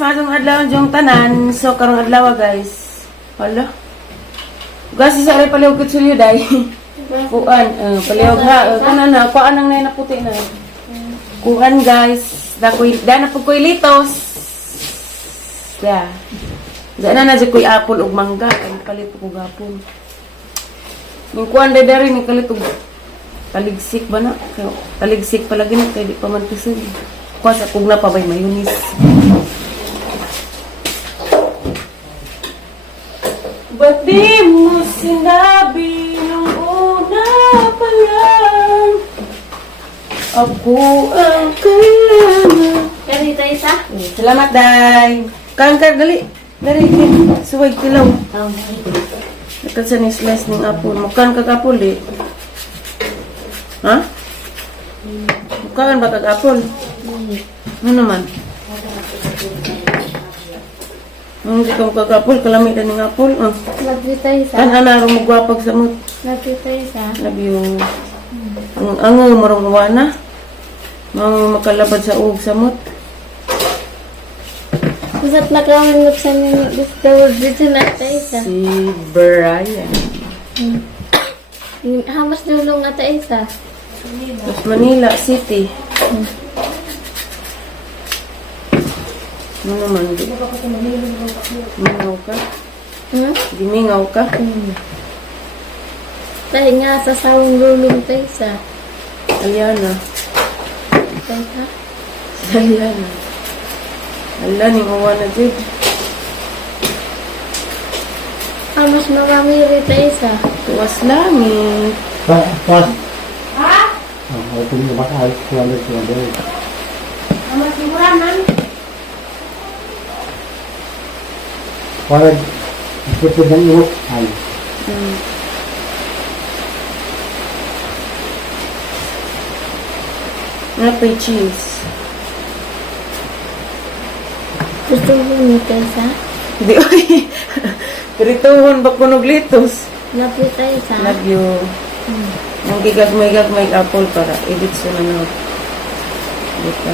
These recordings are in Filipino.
madong adlaw jong tanan. So karong adlaw guys. Hala. Gasi sa ray palihog kit sulyo day. Kuan, palihog ha. Kanan na, kuan ang nay naputi na. Kuan guys, dakoy dana pug koy litos. Ya. Dana na koy apple ug mangga, kay palit ko gapon. Ning kuan day dari ni kalit ug taligsik ba na? Taligsik palagi na kay di pa man pisin. Kuan sa kung na pa bay mayunis. Ba't di mo sinabi nung una pa lang ako ang kailangan. Kanita isa? Salamat, Day. Kangkar, dali. Dali, suwag tilaw. Ito sa nisles ng apple. Mukaan kag apple, eh. Ha? Mukaan ba kag apple? Ano naman? Hindi ka makakapol, kalamitan ng apple. Nagkita isa? Kan anaro magwapag sa mut. Nagkita isa? Labi yung ang marong wana. Mga makalabad sa uog sa mut. Kusat nakamanggap sa ninyo dito na ata isa? Si Brian. Hamas dulong ata isa? Tapos Manila City. Ano naman? Gimingaw ka? Gimingaw ka? Dahil nga sa sawang dulong ata isa. Aliana. Ata isa? Aliana. Ala, ni mawa na dyan. Hamas marami rita isa? Tuwas langit. Pas. Ha? Ito yung bakal. Kuwalit. Hamas liburan, Para ito ng iwak. Ay. Napay cheese. Gusto mo nito isa? Di oy. Prituhon ba kunog litos? Nagkita isa? Love you. Ang gigagmay apple para edit sa nanod. Dito.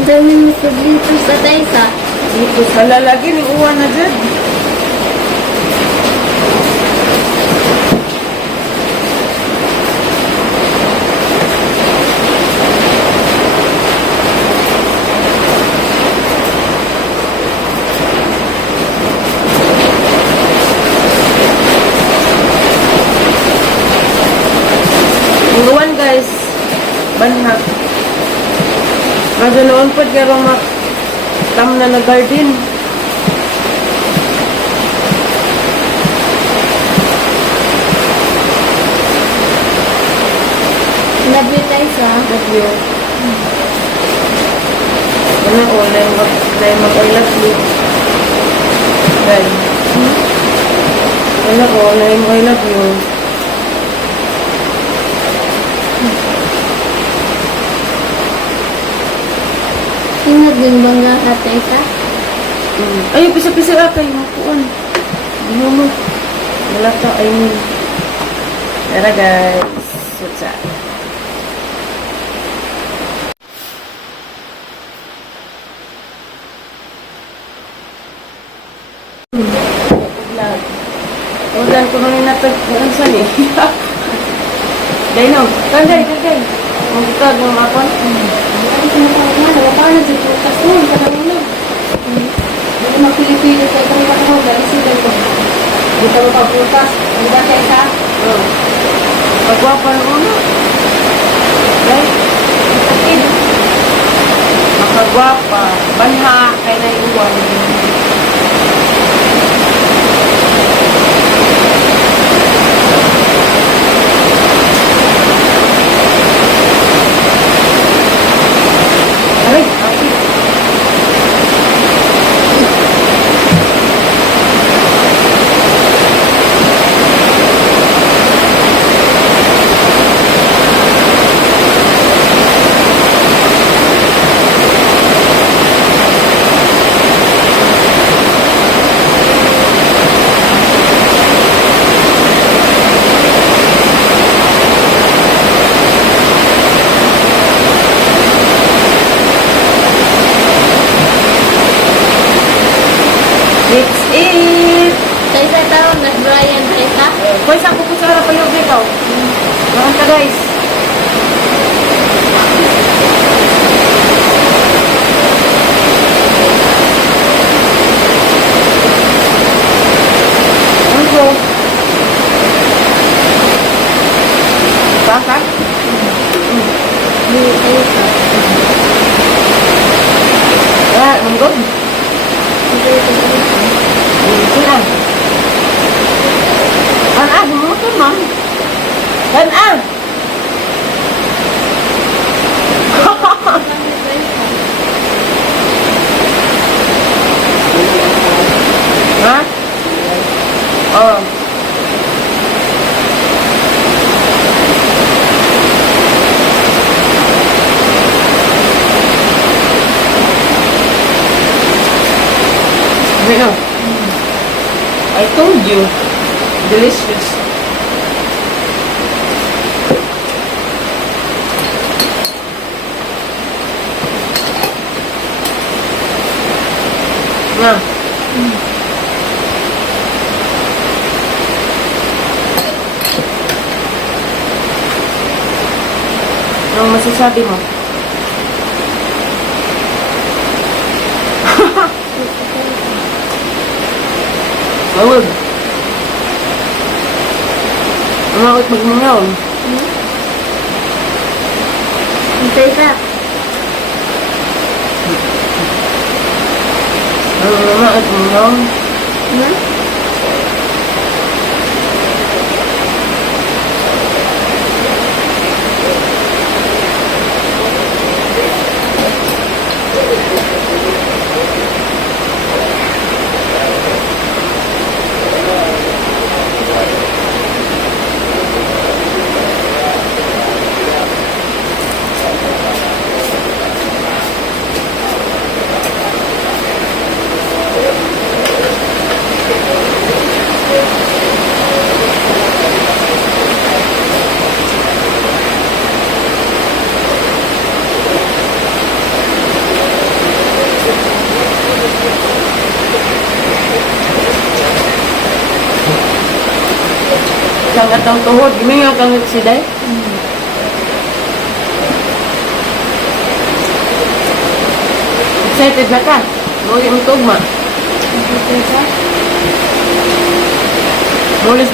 Ang dami mo sa dito sa ata isa? Dito sa lalagi ni uwan na dyan. Uwan guys. Banhak. Maganoon po karong tam na na garden. Nagkita isa? Love you. Wala o, na yung mag-I love you. Right. Wala o, na yung I love you. Sinag din bangga ata isa? Ayun, pisa-pisa ka yung kuwan. Hindi mo. Wala ka, ayun. Tara guys. What's up? Ulan ko nung inatag ng sali. Dahil no, kanday. Magkikag ng makon. Ang sinatawag nga, wala na dito kasi yung kanang na. Hindi magpili-pili sa itong kakao, dahil sila ito. Dito mo pagputas, hindi ba siya isa? Pagwapa ng ulo. Right? Sakit. Makagwapa. Banha. Kaya na iwan. Aray, okay. Let's eat! Sa isa taon, nag-Brian sa isa. Boy, saan ko sa palog ikaw? Makan ka guys. Ano? Baka? Di sa isa. Ah, manggod. Hindi sa isa. Sila. Gumutin, ma'am. Kan. Ha? Oh. Ano? I told you. Delicious. Na. Anong masasabi mo? Bawag. Umakot magmangaw. Sa isa. Umakot magmangaw. Hmm? Sangat ang tuhod. Gimingaw kang si Day. Excited na ka. Muli ang tugma. Sa isa. Muli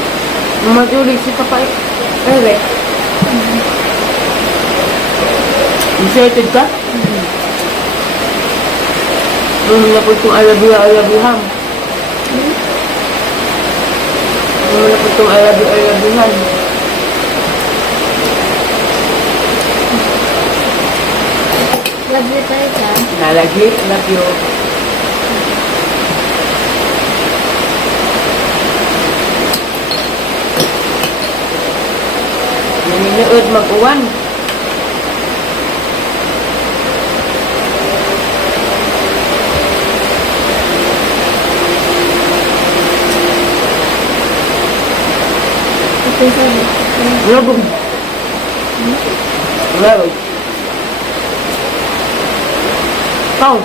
mag-ulig si Papa Eric. Excited ka? Nung na po itong alabi-alabihan. Nung na po itong alabi-alabihan. Love you sa isa. Nalagi, love you. Naniniod mag-uwan. Sa isa. Lagom. Lagom. Kau.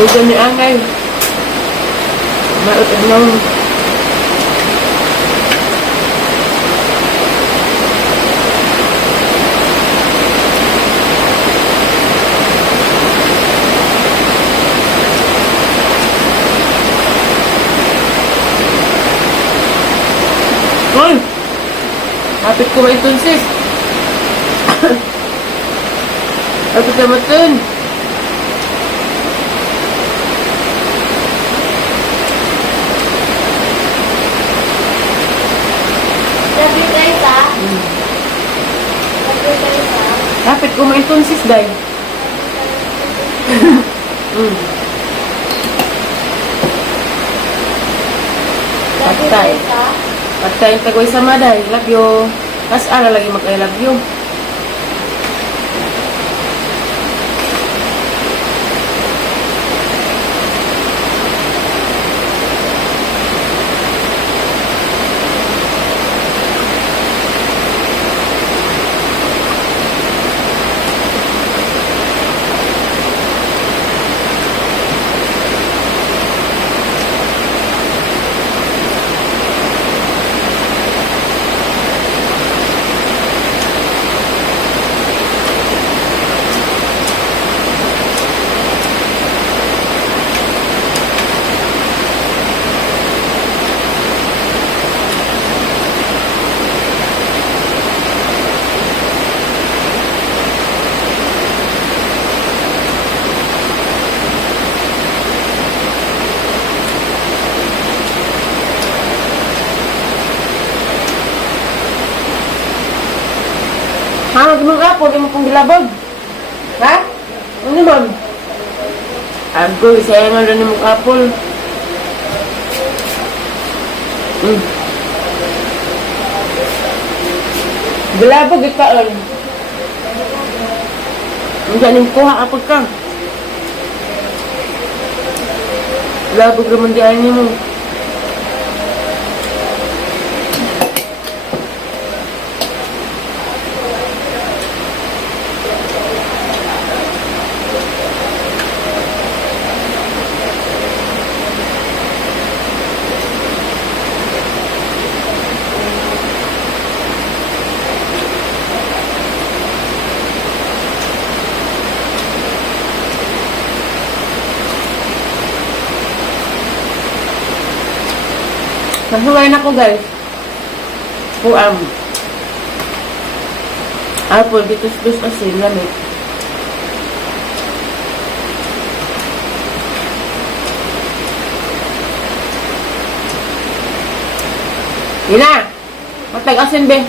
Huwag ni angay. Maot ang nang. Hoy! Hapit ko ba itong sis? Hapit ka matun. Love you sa isa. Love you sa isa. Hapit ko ba itong sis, day? Love you sa Patay. isa. Patay yung tagoy sa maday. Love you. Kas ara lagi mag-I love you. Ha? Gimong apo, di mo kong gilabog. Ha? Ano ba? Agoy, sayangan rin mo kapol. Gilabog, ikaon. Hindi ning kuha kapag ka. Gilabog naman di ani mo. Nasuwain ako guys. Puam. Apple, ditus-dus asin, lamig. Ina! Matag asin be.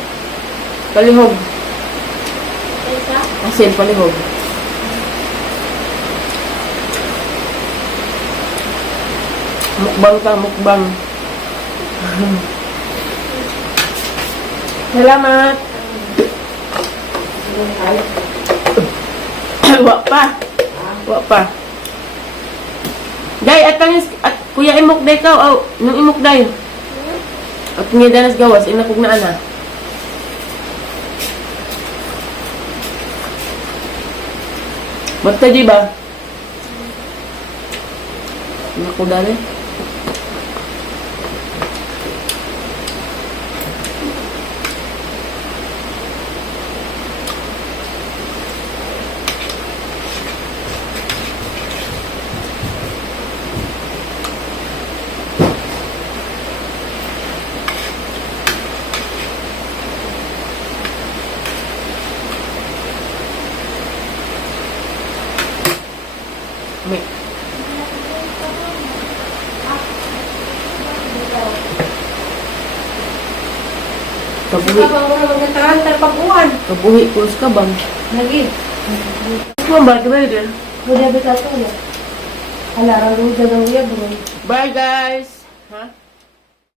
Palihog. Asin, palihog. Mukbang ka, mukbang. Salamat. Wa pa. Wa pa. Day, at kuya imok day ka. Oh, nung imok day. At nga danas gawas, inakog na ana. Basta di ba? Inakog dali. May. Kabuhi. Kabuhi ko ka bang? Lagi. Kung ba ka din? Udah betul tuh ya. Alarang dulu jangan lihat dulu. Bye guys. Huh?